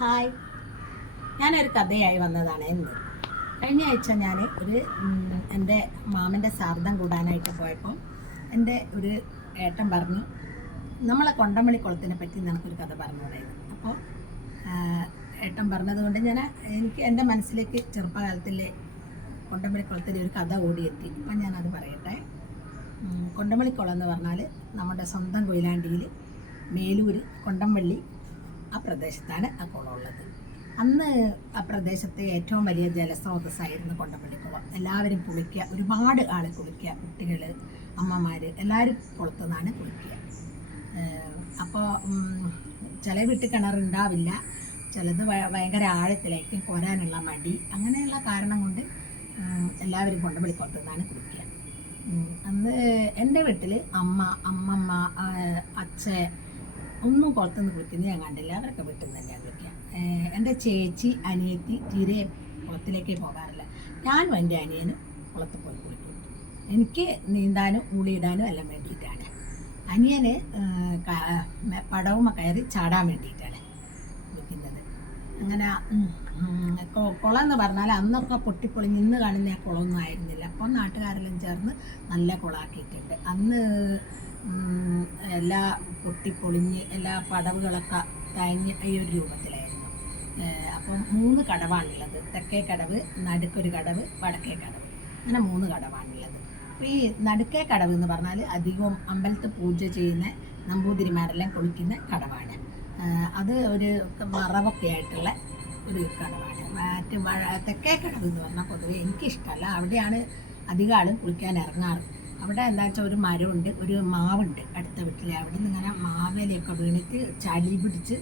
Hi, ഞാനൊരു കഥയായി വന്നതാണ് ഇന്ന്. കഴിഞ്ഞ ആഴ്ച ഞാൻ എൻ്റെ മാമൻ്റെ ശ്രാദ്ധം കൂടാനായിട്ട് പോയപ്പോൾ എൻ്റെ ഒരു ഏട്ടൻ പറഞ്ഞു, നമ്മളെ കൊണ്ടമണി കുളത്തിനെ പറ്റി നിനക്കൊരു കഥ പറഞ്ഞുകൂടായിരുന്നു. അപ്പോൾ ഏട്ടൻ പറഞ്ഞതുകൊണ്ട് എനിക്ക് എൻ്റെ മനസ്സിലേക്ക് ചെറുപ്പകാലത്തിലെ കൊണ്ടമണി കുളത്തിലെ ഒരു കഥ ഓടിയെത്തി. അപ്പം ഞാനത് പറയട്ടെ. കൊണ്ടമണിക്കുളം എന്ന് പറഞ്ഞാൽ നമ്മുടെ സ്വന്തം കൊയിലാണ്ടിയിൽ മേലൂർ കൊണ്ടംവള്ളി ആ പ്രദേശത്താണ് ആ കുളമുള്ളത്. അന്ന് ആ പ്രദേശത്തെ ഏറ്റവും വലിയ ജലസ്രോതസ്സായിരുന്നു കൊണ്ടംവള്ളിക്കുളം. എല്ലാവരും കുളിക്കുക, ഒരുപാട് ആൾ കുളിക്കുക, കുട്ടികൾ, അമ്മമാർ എല്ലാവരും കുളത്തു നിന്നാണ് കുളിക്കുക. അപ്പോൾ ചില വീട്ടിൽ കിണറുണ്ടാവില്ല, ചിലത് ഭയങ്കര ആഴത്തിലേക്കും കോരാനുള്ള മടി, അങ്ങനെയുള്ള കാരണം കൊണ്ട് എല്ലാവരും കൊണ്ടംവള്ളിക്കുളത്തു നിന്നാണ് കുളിക്കുക. അന്ന് എൻ്റെ വീട്ടിൽ അമ്മമ്മ, അച്ഛൻ ഒന്നും കുളത്തുനിന്ന് കുളിക്കുന്നത് ഞാൻ കണ്ടില്ല. അവരൊക്കെ വീട്ടിൽ നിന്ന് തന്നെയാണ് കുളിക്കുക. എൻ്റെ ചേച്ചി, അനിയത്തി തീരെ കുളത്തിലേക്ക് പോകാറില്ല. ഞാനും എൻ്റെ അനിയനും കുളത്തിൽ പോയി കുളിക്കും. എനിക്ക് നീന്താനും ഉളിയിടാനും എല്ലാം വേണ്ടിയിട്ടാണ്. അനിയന് പടവുമ കയറി ചാടാൻ വേണ്ടിയിട്ടാണ് കുളിക്കുന്നത്. അങ്ങനെ കുളം എന്ന് പറഞ്ഞാൽ അന്നൊക്കെ പൊട്ടിപ്പൊളിഞ്ഞ് ഇന്ന് കാണുന്ന ആ കുളമൊന്നും ആയിരുന്നില്ല. അപ്പം നാട്ടുകാരെല്ലാം ചേർന്ന് നല്ല കുളമാക്കിയിട്ടുണ്ട്. അന്ന് എല്ലാ പൊട്ടിപ്പൊളിഞ്ഞ് എല്ലാ പടവുകളൊക്കെ തഴഞ്ഞ് ഈ ഒരു രൂപത്തിലായിരുന്നു. അപ്പം 3 കടവാണുള്ളത്. തെക്കേ കടവ്, നടുക്കൊരു കടവ്, വടക്കേ കടവ്, അങ്ങനെ 3 കടവാണുള്ളത്. അപ്പോൾ ഈ നടുക്കേ കടവ് എന്ന് പറഞ്ഞാൽ അധികവും അമ്പലത്തിൽ പൂജ ചെയ്യുന്ന നമ്പൂതിരിമാരെല്ലാം കുളിക്കുന്ന കടവാണ്. അത് ഒരു മറവൊക്കെ ആയിട്ടുള്ള ഒരു കടവാണ്. തെക്കേ കടവ് എന്ന് പറഞ്ഞാൽ പൊതുവെ എനിക്കിഷ്ടമല്ല. അവിടെയാണ് അധികം ആളും കുളിക്കാൻ ഇറങ്ങാറ്. അവിടെ എന്താ വെച്ചാൽ ഒരു മരമുണ്ട്, ഒരു മാവുണ്ട് അടുത്ത വീട്ടിൽ. അവിടെ നിന്ന് ഇങ്ങനെ മാവേലിയൊക്കെ വീണിട്ട് ചളി പിടിച്ച്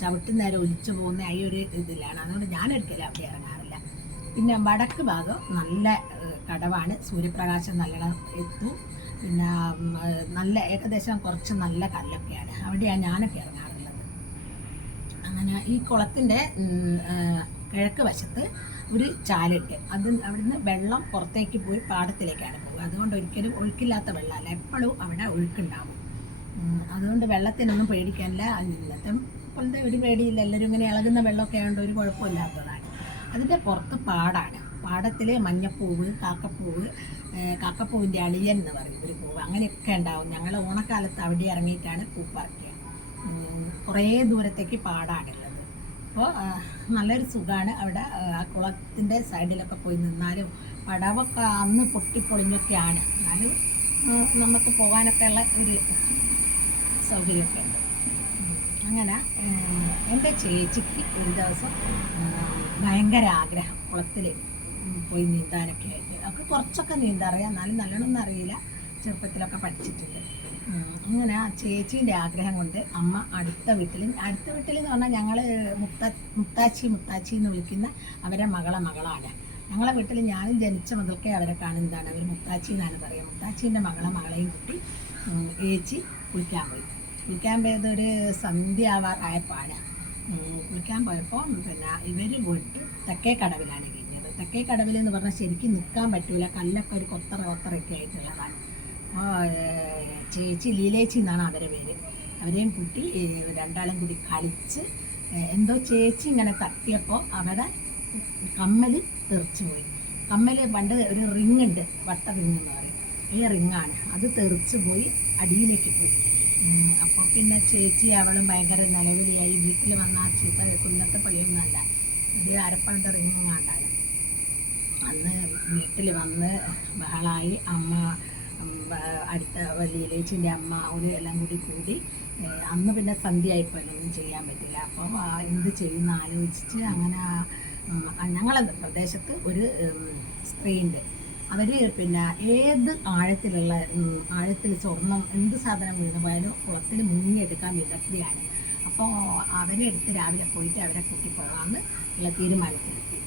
ചവിട്ട് നേരെ ഒലിച്ചു പോകുന്ന ഈ ഒരു ഇതിലാണ്. അതുകൊണ്ട് ഞാനൊരിക്കലും അവിടെ ഇറങ്ങാറില്ല. പിന്നെ വടക്ക് ഭാഗം നല്ല കടവാണ്, സൂര്യപ്രകാശം നല്ലോണം എത്തും. പിന്നെ നല്ല ഏകദേശം കുറച്ച് നല്ല കല്ലൊക്കെയാണ്. അവിടെയാണ് ഞാനൊക്കെ ഇറങ്ങാറുള്ളത്. അങ്ങനെ ഈ കുളത്തിൻ്റെ കിഴക്ക് വശത്ത് ഒരു ചാലുണ്ട്. അവിടുന്ന് വെള്ളം പുറത്തേക്ക് പോയി പാടത്തിലേക്കാണ് പോകുക. അതുകൊണ്ട് ഒരിക്കലും ഒഴുക്കില്ലാത്ത വെള്ളമല്ല, എപ്പോഴും അവിടെ ഒഴുക്കുണ്ടാവും. അതുകൊണ്ട് വെള്ളത്തിനൊന്നും പേടിക്കാനില്ല. ഇന്നത്തെ പോലത്തെ ഒരു പേടിയില്ല. എല്ലാവരും ഇങ്ങനെ ഇളകുന്ന വെള്ളമൊക്കെ ആയതുകൊണ്ട് ഒരു കുഴപ്പമില്ലാത്തതാണ്. അതിൻ്റെ പുറത്ത് പാടാണ്. പാടത്തിൽ മഞ്ഞപ്പൂവ്, കാക്കപ്പൂവിൻ്റെ അളിയൻ എന്ന് പറയും ഒരു പൂവ്, അങ്ങനെയൊക്കെ ഉണ്ടാവും. ഞങ്ങൾ ഓണക്കാലത്ത് അവിടെ ഇറങ്ങിയിട്ടാണ് പൂ പറിക്കുക. കുറേ ദൂരത്തേക്ക് പാടാണുള്ളത്. അപ്പോൾ നല്ലൊരു സുഖമാണ് അവിടെ. ആ കുളത്തിൻ്റെ സൈഡിലൊക്കെ പോയി നിന്നാലും പടവൊക്കെ അന്ന് പൊട്ടിപ്പൊളിഞ്ഞൊക്കെയാണ്, എന്നാലും നമുക്ക് പോകാനൊക്കെ ഉള്ള ഒരു സൗകര്യമൊക്കെ ഉണ്ട്. അങ്ങനെ എൻ്റെ ചേച്ചിക്ക് ഒരു ദിവസം ഭയങ്കര ആഗ്രഹം കുളത്തിൽ പോയി നീന്താനൊക്കെ ആയിട്ട്. ഒക്കെ കുറച്ചൊക്കെ നീന്താറിയാം, എന്നാലും നല്ലോണമൊന്നും അറിയില്ല. ചെറുപ്പത്തിലൊക്കെ പഠിച്ചിട്ടുണ്ട്. അങ്ങനെ ആ ചേച്ചീൻ്റെ ആഗ്രഹം കൊണ്ട് അമ്മ അടുത്ത വീട്ടിൽ എന്ന് പറഞ്ഞാൽ ഞങ്ങൾ മുത്താച്ചി എന്ന് വിളിക്കുന്ന അവരെ മകളാണ്. ഞങ്ങളെ വീട്ടിൽ ഞാനും ജനിച്ച മുതൽക്കേ അവരെ കാണുന്നതാണ്. അവർ മുത്താച്ചി എന്നാണ് പറയുക. മുത്താച്ചീൻ്റെ മകളെയും കുട്ടി ഏച്ചി കുളിക്കാൻ പോയതൊരു സന്ധ്യ ആവാറായപ്പോഴാണ്. കുളിക്കാൻ പോയപ്പോൾ പിന്നെ ഇവർ പോയിട്ട് തെക്കേ കടവിലാണ് കഴിഞ്ഞത്. തെക്കേ കടവിൽ എന്ന് പറഞ്ഞാൽ ശരിക്കും നിൽക്കാൻ പറ്റൂല, കല്ലൊക്കെ ഒരു കൊത്തറൊക്കെ ആയിട്ടുള്ളതാണ്. ചേച്ചി ലീലേച്ചി എന്നാണ് അവരെ പേര്. അവരെയും കുട്ടി രണ്ടാളും കൂടി കളിച്ച് എന്തോ ചേച്ചി ഇങ്ങനെ തട്ടിയപ്പോൾ അവരുടെ കമ്മൽ തെറിച്ചു പോയി. കമ്മൽ പണ്ട് ഒരു റിങ് ഉണ്ട്, വട്ട റിങ് എന്ന് പറയും, ഈ റിങ്ങാണ്. അത് തെറിച്ച് പോയി അടിയിലേക്ക് പോയി. അപ്പോൾ പിന്നെ ചേച്ചി അവളും ഭയങ്കര നിലവിളിയായി. വീട്ടിൽ വന്ന ചീത്ത കുന്നത്തെ പള്ളിയൊന്നുമല്ല, ഒരു അരപ്പഴത്തെ റിങ്ങും കണ്ടാണ്. അന്ന് വീട്ടിൽ വന്ന് ബഹളായി. അമ്മ അടുത്ത ലീലേച്ചിൻ്റെ അമ്മ ഒരു എല്ലാം കൂടി അന്ന് പിന്നെ സന്ധ്യയായിപ്പോൾ ഒന്നും ചെയ്യാൻ പറ്റില്ല. അപ്പോൾ എന്ത് ചെയ്യുന്ന ആലോചിച്ച് അങ്ങനെ ഞങ്ങളെ പ്രദേശത്ത് ഒരു സ്ത്രീയുണ്ട്. അവർ പിന്നെ ഏത് ആഴത്തിൽ സ്വർണം എന്ത് സാധനം വീണ് പോയാലും കുളത്തിൽ മുങ്ങിയെടുക്കാൻ വിദഗ്ധയാണ്. അപ്പോൾ അവരെ എടുത്ത് രാവിലെ പോയിട്ട് അവരെ കൂട്ടിക്കൊള്ളാമെന്ന് ഉള്ള തീരുമാനത്തിലെത്തി.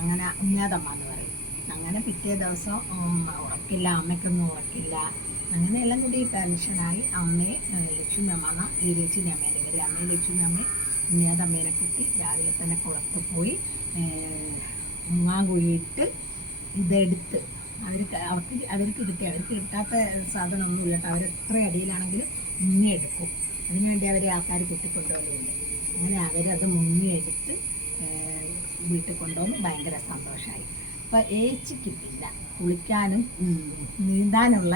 അങ്ങനെ ഉന്നതമ്മ എന്ന് പറയും. അങ്ങനെ പിറ്റേ ദിവസം ഉറക്കില്ല, അമ്മയ്ക്കൊന്നും ഉറക്കില്ല. അങ്ങനെ എല്ലാം കൂടി ടെൻഷനായി അമ്മയെ ലക്ഷ്മി അമ്മ ലീലേച്ചിൻ്റെ അമ്മേൻ്റെ പേര്, അമ്മയെ ലക്ഷ്മി അമ്മയെ ഉന്നതമ്മേനെ കുട്ടി രാവിലെ തന്നെ കുളത്ത് പോയി മുങ്ങാൻ കുഴിയിട്ട് ഇതെടുത്ത് അവർക്ക് കിട്ടാത്ത സാധനമൊന്നുമില്ല കേട്ടോ. അവരെത്ര അടിയിലാണെങ്കിലും മുങ്ങിയെടുക്കും. അതിനുവേണ്ടി ആൾക്കാർ കുട്ടിക്കൊണ്ടുപോകുന്നുണ്ട്. അങ്ങനെ അവരത് മുങ്ങിയെടുത്ത് വീട്ടിൽ കൊണ്ടുവന്ന് ഭയങ്കര സന്തോഷമായി. അപ്പോൾ ഏച്ചിക്ക് പിന്നെ കുളിക്കാനും നീന്താനുള്ള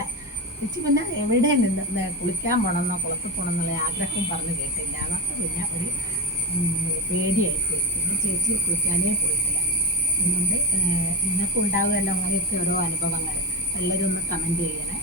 ചേച്ചി പിന്നെ എവിടെ നിന്ന് കുളിക്കാൻ പോകണമെന്നോ കുളത്തിൽ പോകണമെന്നുള്ള ആഗ്രഹവും പറഞ്ഞ് കേട്ടില്ല. അതൊക്കെ പിന്നെ ഒരു പേടിയായിപ്പോയി. പിന്നെ ചേച്ചി കുളിക്കാനേ പോയിട്ടില്ല. അതുകൊണ്ട് നിങ്ങൾക്കും ഉണ്ടാവുമല്ലോ അങ്ങനെയൊക്കെ ഓരോ അനുഭവങ്ങൾ. എല്ലാവരും ഒന്ന് കമൻറ്റ് ചെയ്യണേ.